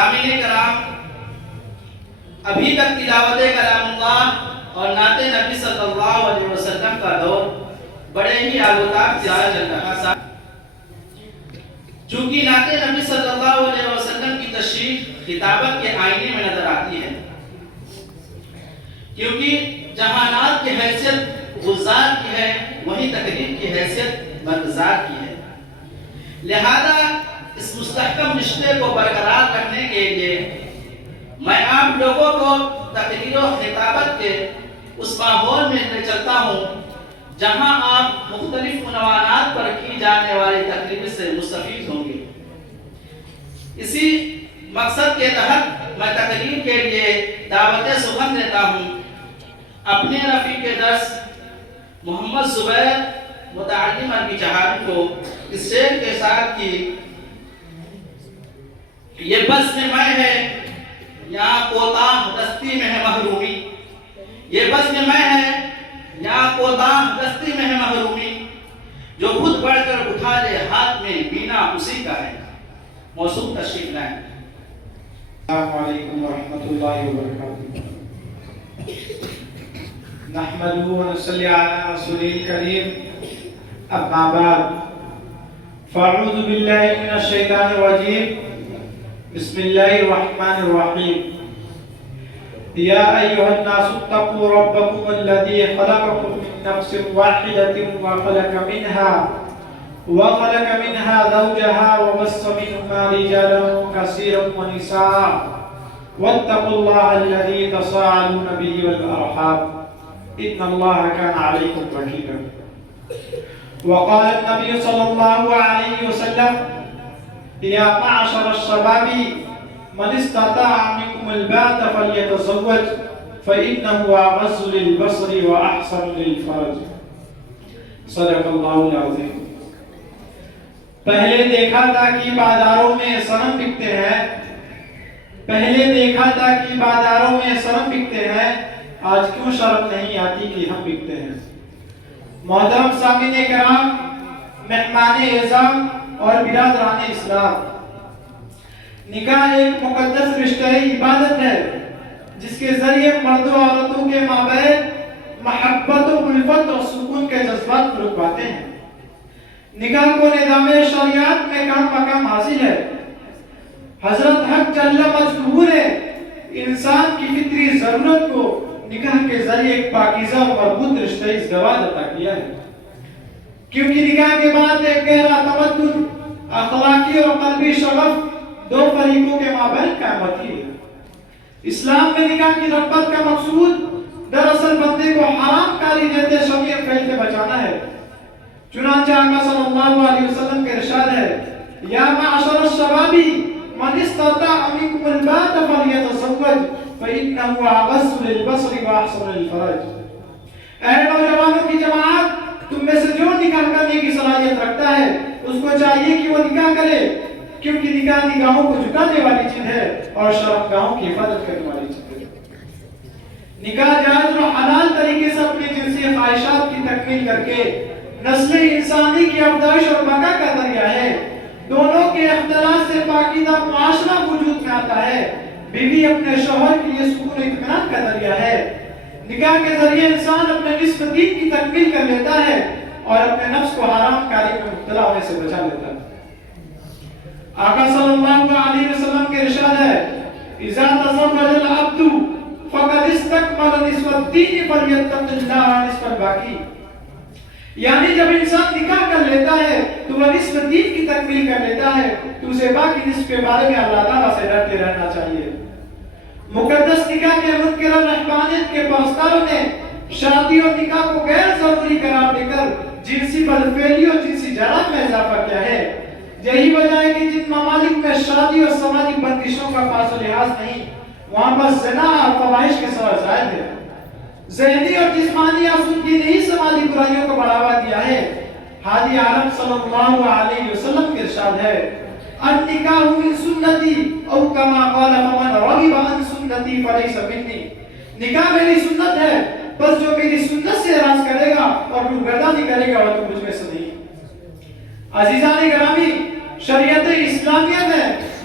سامعین کرام، ابھی تک تلاوت کلام اللہ اور نعت نبی صلی اللہ علیہ وسلم کا دور بڑے ہی آگوتاب چل رہا تھا۔ چونکہ نعت نبی صلی اللہ علیہ وسلم کی تشریح خطابت کے آئینے میں نظر آتی ہے، کیونکہ جہاں نعت کی حیثیت غزار کی ہے، وہیں تقریر کی حیثیت برگزار کی ہے۔ لہذا اس مستحکم رشتے کو برقرار رکھنے کے لیے میں آپ لوگوں کو تقریر و خطابت کے اس ماحول میں لے چلتا ہوں جہاں آپ مختلف عنوانات پر کی جانے والی تقریر سے مستفید ہوں گے۔ اسی مقصد کے تحت میں تقریر کے لیے دعوت سخن دیتا ہوں اپنے رفیق درس محمد زبیر متعلم عربی چہارم کو اس شعر کے ساتھ کی یہ بزم میں ہے یہاں کوتاہ دستی میں ہے محرومی، یہ بزم میں ہے یہاں کوتاہ دستی میں ہے محرومی، جو خود بڑھ کر اٹھا لے ہاتھ میں بینا اسی کا ہے۔ موصول تشریف لائیں۔ السلام علیکم ورحمۃ اللہ وبرکاتہ۔ نحمدہ ونصلی علی رسولہ الکریم، اما بعد، فاعوذ باللہ من الشیطان الرجیم، بسم اللہ الرحمن الرحیم۔ یا ایھا الناس اتقوا ربکم الذی خلقکم من نفس واحدۃ وخلق منها زوجها وبث منهما رجالا كثيرا ونساء واتقوا الله الذي تساءلون به والأرحام إن الله كان عليكم رقيبا۔ وقال النبي صلى الله عليه وسلم: يا معشر الشباب من استطاع منكم الباءة فليتزوج فإنه أغض للبصر وأحسن للفرج۔ صدق الله العظيم۔ پہلے دیکھا تھا کہ بازاروں میں صنم بکتے ہیں، پہلے دیکھا تھا کہ بازاروں میں صنم بکتے ہیں، آج کیوں شرم نہیں آتی کہ ہم بکتے ہیں۔ محترم سامعین کرام، مہمان اعزام اور برادران اسلام، نکاح ایک مقدس رشتہ عبادت ہے جس کے ذریعے مرد و عورتوں کے مابین محبت و الفت اور سکون کے جذبات فروغ پاتے ہیں۔ نکاح کو نظام شریعت میں کم مقام حاصل ہے۔ حضرت حق جل مجبور ہے انسان کی فطری ضرورت کو نکاح کے ذریعے ایک پاکیزہ و مربوط رشتہ ازدواج عطا کیا ہے، کیونکہ نکاح کے بعد ایک گہرا تمدن، اخلاقی اور قلبی شغف دو فریقوں کے مابین قائم ہوتی ہے۔ اسلام میں نکاح کی رغبت کا مقصود دراصل بندے کو حرام کاری جیسے شرعی فعل سے بچانا ہے۔ چنانچہ آقا صلی اللہ علیہ وسلم کے ارشاد ہے: یا معشر الشباب من استطاع منکم الباءۃ فلیتزوج فإنہ اغض للبصر واحسن للفرج۔ اے نوجوانوں کی جماعت، تم میں سے جو نکاح کرنے کی صلاحیت رکھتا ہے اس کو چاہیے کہ وہ نکاح کرے، کیونکہ نکاح نگاہوں کو جھکانے والی چیز ہے اور شرمگاہوں کی حفاظت کرنے والی چیز ہے۔ نکاح جائز و حلال طریقے سے اپنی جنسی خواہشات کی تکمیل کر کے نسل انسانی کی افزائش اور بقا کا ذریعہ ہے۔ دونوں کے اختلاط سے پاکیزہ معاشرہ وجود میں آتا ہے۔ بیوی اپنے شوہر کے لیے سکون و اطمینان کا ذریعہ ہے۔ نکاح کے ذریعے انسان اپنے نصف دین کی تکمیل کر لیتا ہے اور اپنے نفس کو حرام کاری میں مبتلا ہونے سے بچا لیتا ہے۔ آقا صلی اللہ علیہ وسلم کے ارشاد ہے: اذا تزوج العبد فقد استكمل نصف الدين فليتق الله نصف الباقي۔ یعنی جب انسان نکاح کر لیتا ہے تو وہ نصف دین کی تکمیل کر لیتا ہے، تو اسے باقی نصف کے بارے میں اللہ تعالیٰ سے ڈرتے رہنا چاہیے۔ مقدس نکاح کے منکر رہبانیت کے پرستاروں نے شادی اور نکاح کو غیر ضروری قرار دے کر جنسی بدفعلی اور جنسی جرائم میں اضافہ کیا ہے۔ یہی وجہ ہے کہ جن ممالک میں شادی اور سماجی بندشوں کا پاس و لحاظ نہیں، وہاں پر زنا اور فواحش کے سوا زائد ہے۔ ذہنی اور جسمانی آسودگی نے ہی سماجی برائیوں کو بڑھاوا دیا ہے۔ ہادی عالم صلی اللہ علیہ وسلم کے ارشاد ہے: النکاح من سنتی او کما قال فمن رغب عن سنتی فلیس منی۔ نکاح میری سنت ہے، بس جو میری سنت سے اعراض کرے گا اور روگردانی کرے گا وہ تو مجھ میں سے نہیں۔ عزیزان گرامی، شریعت اسلامیہ میں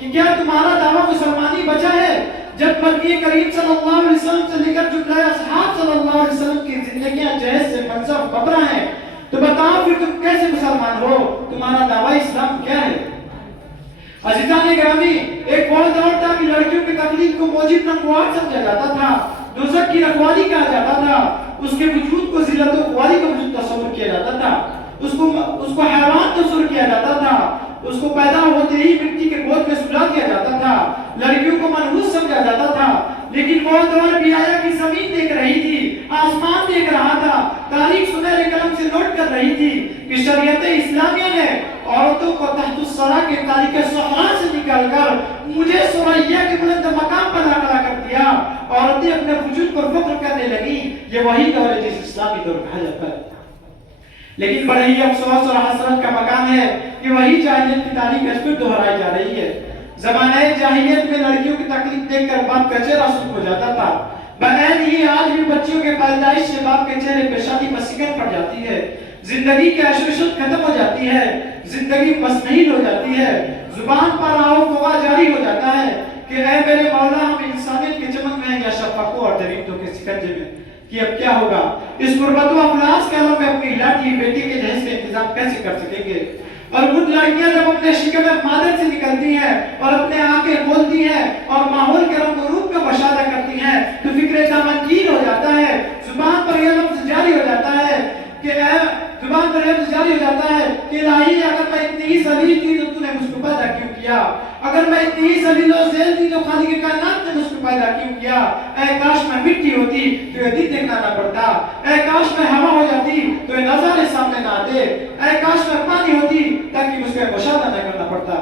کہ کیا تمہارا دعویٰ مسلمانی بچا ہے؟ جب نبی کریم صلی اللہ علیہ وسلم سے لے کر جملہ اصحاب صلی اللہ علیہ وسلم کی زندگیاں جہیز سے منظم ببرا ہیں، تو بتاؤ پھر تم کیسے مسلمان ہو؟ تمہارا دعویٰ اسلام کیا ہے؟ عزیزان گرامی، ایک وہ دور تھا کہ لڑکیوں کی تقلید کو موجب ننگوار سمجھا جاتا تھا، دوزخ کی رکھوالی کہا جاتا تھا، اس کے وجود کو ذلت و خواری کا وجود تصور کیا جاتا تھا، اس کو حیوان تصور کیا جاتا تھا، اس کو پیدا ہوتے ہی مٹی کے گود میں سلا دیا جاتا تھا، لڑکیوں کو منحوس سمجھا جاتا تھا۔ لیکن وہ دور بھی آیا کہ زمین دیکھ رہی تھی، آسمان دیکھ رہا تھا، تاریخ سنہرے قلم سے نوٹ کر رہی تھی کہ شریعت اسلامیہ نے عورتوں کو تحت الثری کے تاریخ صحرا سے نکال کر مجھے سریا کے بلند مقام پر کھڑا کر دیا۔ عورتیں اپنے وجود پر فخر کرنے لگی۔ یہ وہی دور ہے جس اسلامی دور کہا جاتا ہے۔ لیکن بڑے ہی افسوس اور حسرت کا مقام ہے کہ وہی جاہلیت کی تاریخ آج پھر دہرائی جا رہی ہے۔ زمانہ جاہلیت میں لڑکیوں کی تکلیف دیکھ کر باپ کا چہرہ سرخ ہو جاتا تھا، بعد ہی آج بھی بچیوں کے پیدائش سے باپ کے چہرے پہ شادی پر سکن پڑ جاتی ہے، زندگی کی عیش و عشرت ختم ہو جاتی ہے، زندگی مصنعین ہو جاتی ہے، زبان پر آؤ فوا جاری ہو جاتا ہے کہ اے میرے مولا ہم انسانیت کے چمن میں یا شفقوں اور درندوں کے سکنجے میں، کہ اب کیا ہوگا؟ اس غربت و افلاس کے عالم میں اپنی لاڈلی بیٹی کے جہیز کا انتظام کیسے کر سکیں گے؟ اور وہ لڑکیاں جب اپنے شکم مادر سے نکلتی ہیں اور اپنے آنکھیں کھولتی ہیں اور ماحول کے رنگ و روپ کا مشاہدہ کرتی ہیں تو فکر دامنگیر ہو جاتا ہے، زبان پر یہ لفظ جاری ہو جاتا ہے کہ الہی اگر میں اتنی ہی ذلیل تھی تو تو نے مجھ کو پیدا کیوں کیا؟ اگر میں اتنی ہی ذلیل و ذیل تھی تو خالق کائنات نے مجھ کو پیدا کیوں کیا؟ اے کاش میں مٹی ہوتی تو یہ دن دیکھنا نہ پڑتا، اے کاش میں ہوا ہو جاتی تو یہ نظارے سامنے نہ آتے، اے کاش میں پانی ہوتی تاکہ مجھ کو مشاہدہ نہ کرنا پڑتا۔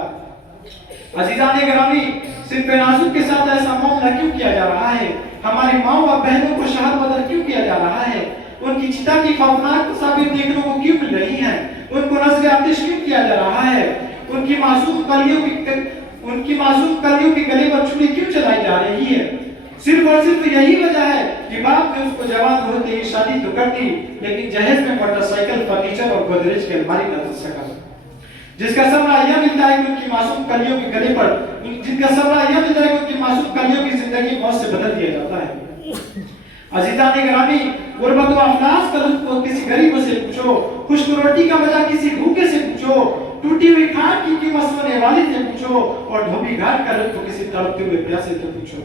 عزیزان گرامی، صرف نازک کے ساتھ ایسا معاملہ کیوں کیا جا رہا ہے؟ ہماری ماں و بہنوں کو شہر بدر کیوں کیا جا رہا ہے؟ ان کی چتا کی خوفناک تصاویر دیکھنے کو کیوں مل رہی ہیں؟ ان کو نظر آتش کیوں کیا جا رہا ہے؟ ان کی معصوم کلیوں کی گلے پر چھری کیوں چلائی جا رہی ہے؟ صرف اور صرف یہی وجہ ہے کہ باپ نے اس کو جوان ہوتے ہی شادی تو کر دی، لیکن جہیز میں موٹر سائیکل، فرنیچر اور گودریج کی الماری نہ دے سکا، جس کا ثمرہ یہ ملتا ہے کہ ان کی معصوم کلیوں کے گلے پر کی زندگی موت سے بدل دیا جاتا ہے۔ عزیزان گرامی، غربت و افلاس کا لطف کو کسی غریب سے پوچھو، خشک روٹی کا مزہ کسی بھوکے سے پوچھو، ٹوٹی ہوئی کھان کی قیمت سونے والی سے پوچھو، اور ڈھوبی گھاٹ کا لطف کسی تڑپتے ہوئے پیاسے سے پوچھو۔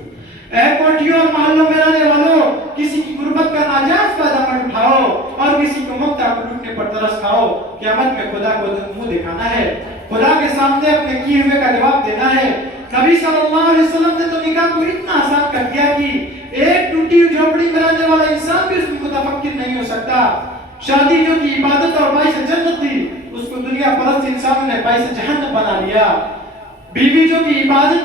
اے کوٹھیوں اور محلوں میں رہنے والوں، کسی کی غربت کا ناجائز فائدہ مت اٹھاؤ اور کسی کو ممتا کو لوٹنے پر ترس کھاؤ۔ قیامت میں خدا کو منہ دکھانا ہے، خدا کے سامنے اپنے کیے ہوئے کا جواب دینا ہے۔ نبی صلی اللہ علیہ وسلم نے تو نکاح کو اتنا آسان کر دیا کہ ایک ٹوٹی ہوئی جھوپڑی میں رہنے والا انسان بھی اس میں متفکر نہیں ہو سکتا۔ شادی جو کی عبادت اور باعث جنت تھی، اس کو دنیا پرست انسانوں نے باعث جہنم بنا لیا۔ بیوی جو کی عبادت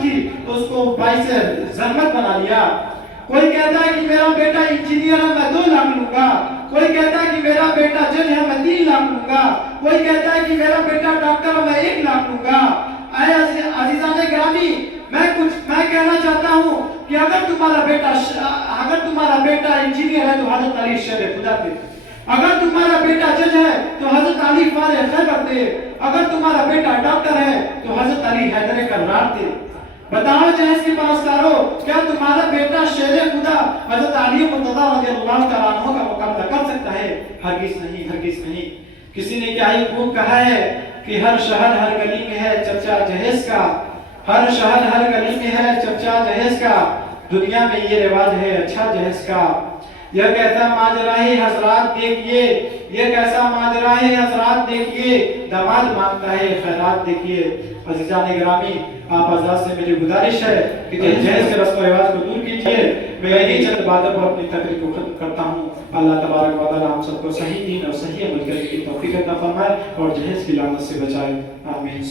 تھی، اس کو باعث ظلمت بنا لیا۔ کوئی کہتا ہے کہ میرا بیٹا انجینئر ہے، میں 2 لاکھ لوں گا۔ کوئی کہتا ہے کہ میرا بیٹا جج ہے، میں 3 لاکھ لوں گا۔ کوئی کہتا ہے کہ میرا بیٹا ڈاکٹر ہے، میں 1 لاکھ لوں گا۔ اے عزیزان گرامی، میں کہنا چاہتا ہوں کہ اگر تمہارا بیٹا انجینئر ہے تو حضرت علی شیر خدا تھے، اگر تمہارا بیٹا جج ہے تو حضرت علی فارغ خیبر تھے، اگر تمہارا بیٹا ڈاکٹر ہے تو حضرت علی حیدر کرار تھے۔ بتاؤ جہیز کے پاسداروں، کیا تمہارا بیٹا شیر خدا حضرت علی مرتضیٰ رضی اللہ تعالیٰ عنہ کا مقابلہ کر سکتا ہے؟ ہرگز نہیں، ہرگز نہیں۔ کسی نے کیا ہی خوب کہا ہے کہ ہر شہر ہر گلی میں ہے چرچا جہیز کا، ہر شہر ہر گلی میں ہے چرچا جہیز کا، دنیا میں یہ رواج ہے اچھا جہیز کا۔ یہ کیسا ماجرا ہے حضرات دیکھیے، یہ کیسا ماجرا ہے حضرات دیکھیے، داماد مانگتا ہے خیرات دیکھیے۔ عزیزان گرامی، آپ حضرات سے میری گزارش ہے کہ جہیز کے رسم و رواج کو دور کیجیے۔ میں انہی چند باتوں پر اپنی تقریر کو ختم کرتا ہوں۔ اللہ تبارک و تعالی ہم سب کو صحیح دین اور صحیح عمل کرنے کی توفیق عطا فرمائے اور جہیز کی لعنت سے بچائے۔ آمین۔